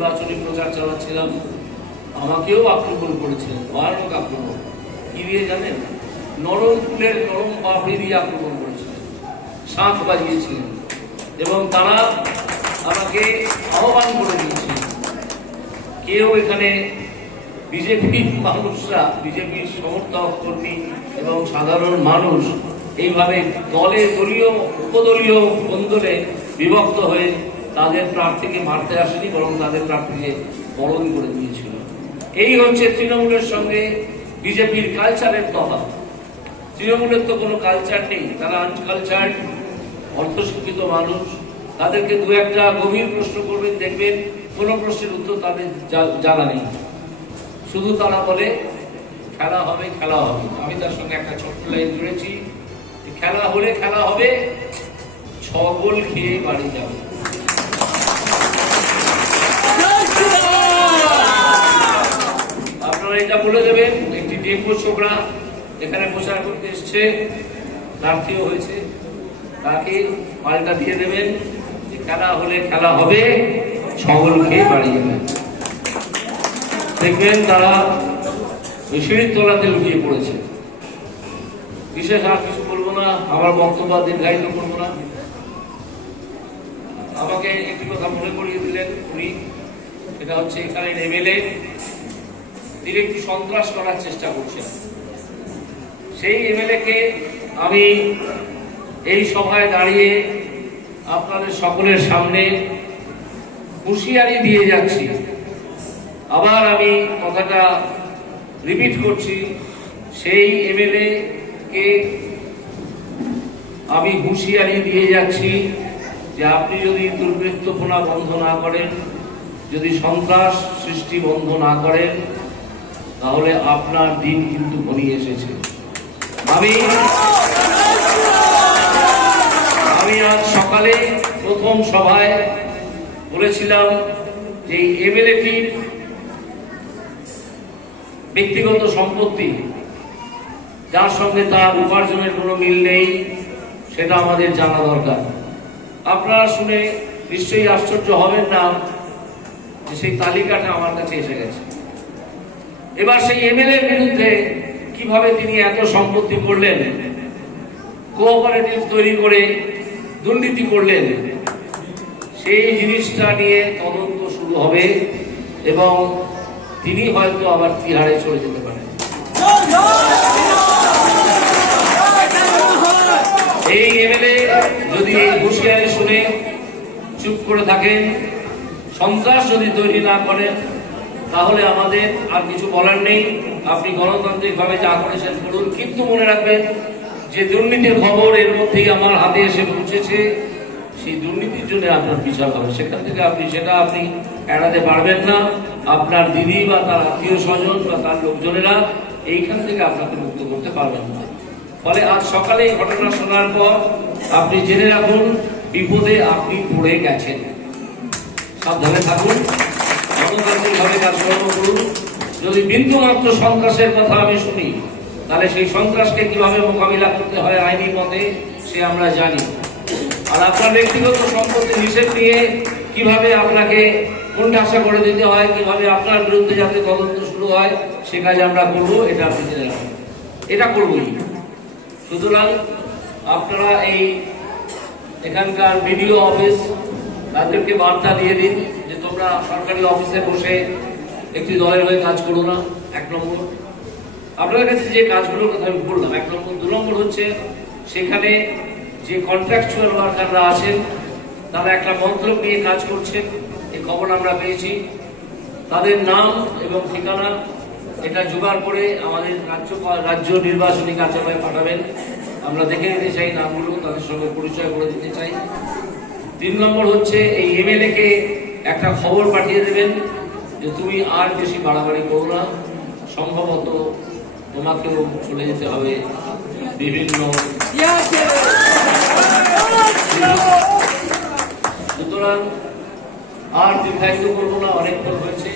নির্বাচনী প্রচার চালাচ্ছিলাম, আমাকেও আক্রমণ করেছিলেন, ভয়ানক আক্রমণ। কি দিয়ে জানেন? নরম ফুলের নরম পাপড়ি দিয়ে আক্রমণ করেছিলেন, শাঁখ বাজিয়েছিলেন এবং তারা আমাকে আহ্বান করে দিয়েছিলেন। কেউ এখানে বিজেপির মানুষরা, বিজেপির সমর্থক কর্মী এবং সাধারণ মানুষ এইভাবে দলে দলীয় উপদলীয় বন্ধনে বিভক্ত হয়ে তাদের প্রার্থীকে মারতে আসেনি, বরং তাদের প্রার্থীকে বরণ করে দিয়েছিল। এই হচ্ছে তৃণমূলের সঙ্গে বিজেপির কালচারের তফাৎ। তৃণমূলের তো কোনো কালচার নেই, তারা আনকালচার্ড, অর্ধশিক্ষিত মানুষ। তাদেরকে দু একটা গভীর প্রশ্ন করবেন, দেখবেন কোনো প্রশ্নের উত্তর তাদের জানা নেই। শুধু তারা বলে খেলা হবে, খেলা হবে। আমি তার সঙ্গে একটা ছোট্ট লাইন জুড়েছি, খেলা হলে খেলা হবে, 6 গোল খেয়ে বাড়ি যাবে। আপনারা এটা বলে দেবেন। একটি ডেঙ্গু ছোকরা এখানে প্রচার করতে এসছে, প্রার্থীও হয়েছে, তাকে পাল্টা দিয়ে দেবেন যে খেলা হলে খেলা হবে, 6 গোল খেয়ে বাড়ি যাবে। দেখবেন তারা ওই সিঁড়ির তলাতে লুকিয়ে পড়েছে। বিশেষ আর কিছু বলবো না, আমার বক্তব্য দীর্ঘায়িত করবো না। আমাকে একটি কথা মনে করিয়ে দিলেন উনি, সেটা হচ্ছে এখানে এমএলএ তিনি একটি সন্ত্রাস করার চেষ্টা করছেন। সেই এমএলএ কে আমি এই সভায় দাঁড়িয়ে আপনাদের সকলের সামনে হুঁশিয়ারি দিয়ে যাচ্ছি। আবার আমি কথাটা রিপিট করছি, সেই এমএলএ কে আমি হুঁশিয়ারি দিয়ে যাচ্ছি যে আপনি যদি দুর্বৃত্তপনা বন্ধ না করেন, যদি সন্ত্রাস সৃষ্টি বন্ধ না করেন, তাহলে আপনার দিন কিন্তু ঘনিয়ে এসেছে। আমি আজ সকালে প্রথম সভায় বলেছিলাম যে এমএলএটির ব্যক্তিগত সম্পত্তি, যার সঙ্গে তার উপার্জনের কোনো মিল নেই, সেটা আমাদের জানা দরকার। আপনারা শুনে নিশ্চয়ই আশ্চর্য হবেন না যে সেই তালিকাটা আমার কাছে এসে গেছে। এবার সেই এমএলএ বিরুদ্ধে কিভাবে তিনি এত সম্পত্তি করলেন, কোঅপারেটিভ তৈরি করে দুর্নীতি করলেন, সেই জিনিসটা নিয়ে তদন্ত শুরু হবে এবং তিনি হয়তো আবার তিহাড়ে চলে যেতে পারেন। এই এমএলএ যদি এই হুঁশিয়ারি শুনে চুপ করে থাকেন, সন্ত্রাস যদি তৈরি না করেন, তাহলে আমাদের আর কিছু বলার নেই। আপনি গণতান্ত্রিকভাবে যা করেছেন করুন, কিন্তু মনে রাখবেন যে দুর্নীতির খবর এর মধ্যেই আমার হাতে এসে পৌঁছেছে, সেই দুর্নীতির জন্য আপনার বিচার হবে। সেখান থেকে আপনি এড়াতে পারবেন না। আপনার দিদি বা তার আত্মীয় স্বজন বা তার লোকজনেরা এইখান থেকে আপনাকে মুক্ত করতে পারবেন না। ফলে আজ সকালে এই ঘটনা শোনার পর আপনি জেনে রাখুন, বিপদে আপনি পড়ে গেছেন। সাবধানে থাকুন, গণতান্ত্রিকভাবে কাজকর্ম করুন। যদি বিন্দুমাত্র সন্ত্রাসের কথা আমি শুনি, তাহলে সেই সন্ত্রাসকে কিভাবে মোকাবিলা করতে হয় আইনি মতে সে আমরা জানি। আর আপনার ব্যক্তিগত সম্পত্তি নিষেধ নিয়ে কিভাবে আপনাকে কোণঠাসা করে দিতে হয়, কিভাবে আপনার বিরুদ্ধে যাতে তদন্ত শুরু হয়, সে কাজ আমরা করবো। এটা আপনি জেনে রাখবেন, এটা করবোই। সুতরাং আপনারা এই এখানকার বিডিও অফিস তাদেরকে বার্তা দিয়ে দিন যে তোমরা সরকারি অফিসে বসে একটি দলের হয়ে কাজ করো না। 1 নম্বর, আপনাদের কাছে যে কাজগুলোর কথা আমি বললাম, 1 নম্বর। 2 নম্বর হচ্ছে সেখানে যে কন্ট্রাকচুয়াল ওয়ার্কাররা আছেন তারা একটা মন্ত্রক নিয়ে কাজ করছেন, এই খবর আমরা পেয়েছি। তাদের নাম এবং ঠিকানা এটা জোগাড় করে আমাদের রাজ্য নির্বাচনী কার্যালয়ে পাঠাবেন। আমরা দেখে নিতে চাই নামগুলো, তাদের সঙ্গে পরিচয় করে দিতে চাই। 3 নম্বর হচ্ছে এই এমএলএ কে একটা খবর পাঠিয়ে দেবেন যে তুমি আর বেশি বাড়াবাড়ি করো না, সম্ভবত তোমাকেও চলে যেতে হবে বিভিন্ন। সুতরাং আর দীর্ঘায়িত করবো না, অনেকক্ষণ হয়েছে।